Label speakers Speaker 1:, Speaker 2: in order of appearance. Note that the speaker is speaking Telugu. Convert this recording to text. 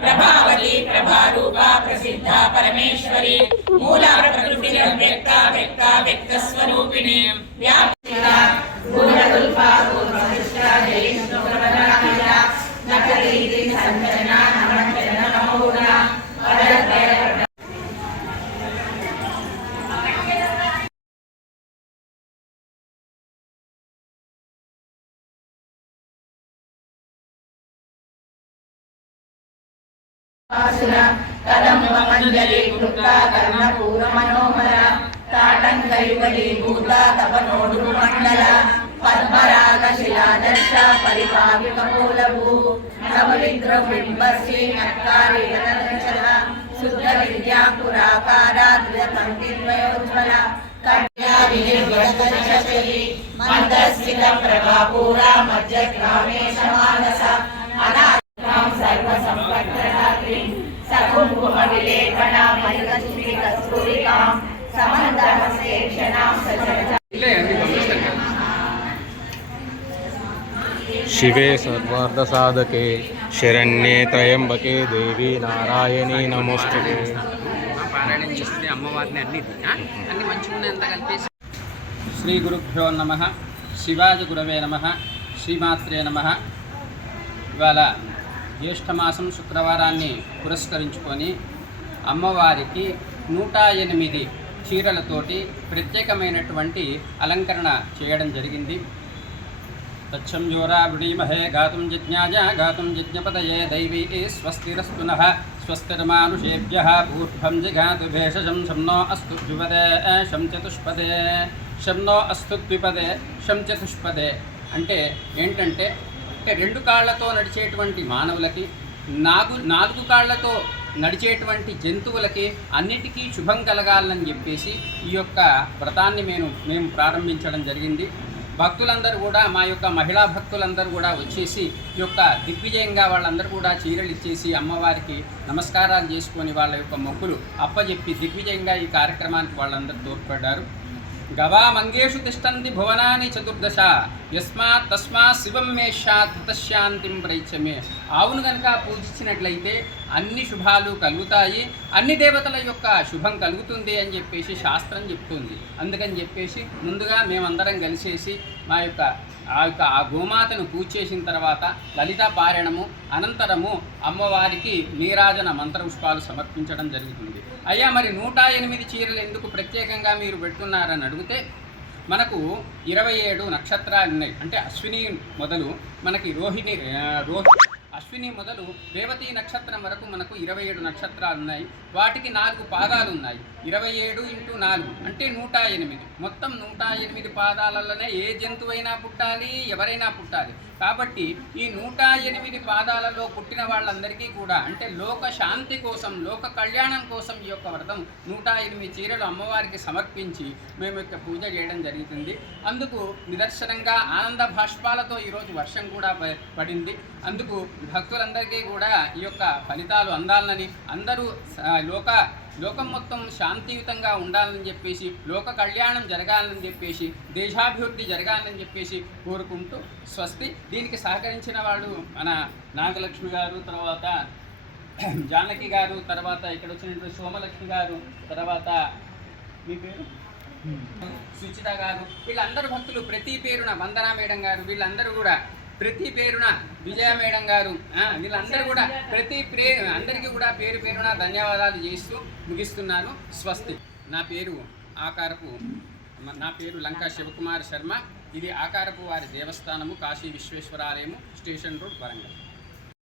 Speaker 1: ప్రభావతి ప్రభారూప ప్రసిద్ధ పరమేశ్వరి మూల ప్రకృతి వ్యక్త వాసున కదంబ మంజలి కృతా కర్ణపూర మనోహర తాటంకయుగలి భూత తపనోడు మండల పద్మరాగ శిలాదర్శ పరిపావిక మూలభూ నవలింద్ర బింబసి నక్కారి గణచల శుద్ధ విద్యా పురాకారాద్య కన్యా వినిర్వచరి మందస్మిత ప్రభాపూరా మధ్య గ్రామే సమానస
Speaker 2: शिवे सर्वार्धसाधके शरण्ये त्र्यम्बके देवी नारायणी नमोस्तुते
Speaker 3: మా పారాయణం చేస్తే అమ్మవారిని అన్ని ఆ? అన్ని మంచిగా ఉన్నాయంత కలిపేసి శ్రీ గురుభ్యో నమ శివాజ గురవే నమ శ్రీమాత్రే నమ ఇవాళ జ్యేష్ఠమాసం శుక్రవారాన్ని పురస్కరించుకొని అమ్మవారికి నూట ఎనిమిది చీరలతోటి ప్రత్యేకమైనటువంటి అలంకరణ చేయడం జరిగింది. తచ్చంజోరా విడీమహే గాతుం జిజ్ఞాజ గాతుం జిజ్ఞపతయే దైవీ స్వస్తిరస్తు స్వస్తిర్మానుషేభ్య ఊర్ధ్వం జిగాతు భేషజం శంనో అస్తు ద్విపదే శం చతుష్పదే శంనో అస్తు ద్విపదే శం చతుష్పదే అంటే ఏంటంటే రెండు కాళ్ళతో నడిచేటువంటి మానవులకి నాగు నాలుగు కాళ్ళతో నడిచేటువంటి జంతువులకి అన్నిటికీ శుభం కలగాలని చెప్పేసి ఈ యొక్క వ్రతాన్ని మేము మేము ప్రారంభించడం జరిగింది. భక్తులందరూ కూడా మా యొక్క మహిళా భక్తులందరూ కూడా వచ్చేసి ఈ యొక్క దిగ్విజయంగా వాళ్ళందరూ కూడా చీరలు ఇచ్చేసి అమ్మవారికి నమస్కారాలు చేసుకొని వాళ్ళ యొక్క మొక్కులు అప్పజెప్పి దిగ్విజయంగా ఈ కార్యక్రమానికి వాళ్ళందరూ తోడ్పడ్డారు. గవా మంగేషు తిష్టంతి భువనాని చతుర్దశ. యస్మాత్ తస్మాత్ శివం మేషా తృతశాంతిం ప్రైచ్యమే ఆవును కనుక పూజించినట్లయితే అన్ని శుభాలు కలుగుతాయి. అన్ని దేవతల యొక్క శుభం కలుగుతుంది అని చెప్పేసి శాస్త్రం చెప్తుంది. అందుకని చెప్పేసి ముందుగా మేమందరం కలిసేసి మా యొక్క ఆ యొక్క ఆ గోమాతను పూజ చేసిన తర్వాత లలిత పారాయణము అనంతరము అమ్మవారికి నీరాజన మంత్రపుష్పాలు సమర్పించడం జరుగుతుంది. అయ్యా మరి నూట ఎనిమిది చీరలు ఎందుకు ప్రత్యేకంగా మీరు పెట్టున్నారని అడిగితే మనకు ఇరవై ఏడు నక్షత్రాలు ఉన్నాయి. అంటే అశ్విని మొదలు మనకి రోహిణి రోహి అశ్విని మొదలు రేవతి నక్షత్రం వరకు మనకు ఇరవై ఏడు నక్షత్రాలు ఉన్నాయి. వాటికి నాలుగు పాదాలు ఉన్నాయి. ఇరవై ఏడు ఇంటూ నాలుగు అంటే నూట ఎనిమిది. మొత్తం నూట ఎనిమిది పాదాలలోనే ఏ జంతువైనా పుట్టాలి ఎవరైనా పుట్టాలి. కాబట్టి ఈ నూట ఎనిమిది పాదాలలో పుట్టిన వాళ్ళందరికీ కూడా అంటే లోక శాంతి కోసం లోక కళ్యాణం కోసం ఈ యొక్క వ్రతం నూట ఎనిమిది చీరలు అమ్మవారికి సమర్పించి మేము యొక్క పూజ చేయడం జరుగుతుంది. అందుకు నిదర్శనంగా ఆనంద భాష్పాలతో ఈరోజు వర్షం కూడా ప- పడింది. అందుకు భక్తులందరికీ కూడా ఈ యొక్క ఫలితాలు అందాలని అందరూ స- లోక లోకం మొత్తం శాంతియుతంగా ఉండాలని చెప్పేసి లోక కళ్యాణం జరగాలని చెప్పేసి దేశాభివృద్ధి జరగాలని చెప్పేసి కోరుకుంటూ స్వస్తి. దీనికి సహకరించిన వాళ్ళు మన నాగలక్ష్మి గారు తర్వాత జానకి గారు తర్వాత ఇక్కడ వచ్చినటువంటి సోమలక్ష్మి గారు తర్వాత మీ పేరు? సుచిత గారు. వీళ్ళందరూ భక్తులు ప్రతి పేరున వందనా మేడం గారు. వీళ్ళందరూ కూడా ప్రతి పేరున విజయ మేడం గారు వీళ్ళందరూ కూడా ప్రతి ప్రే అందరికీ కూడా పేరు పేరున ధన్యవాదాలు చేస్తూ ముగిస్తున్నాను. స్వస్తి. నా పేరు ఆకారపు నా పేరు లంకా శివకుమార్ శర్మ. ఇది ఆకారపు వారి దేవస్థానము కాశీ విశ్వేశ్వరాలయము స్టేషన్ రోడ్ వరంగల్.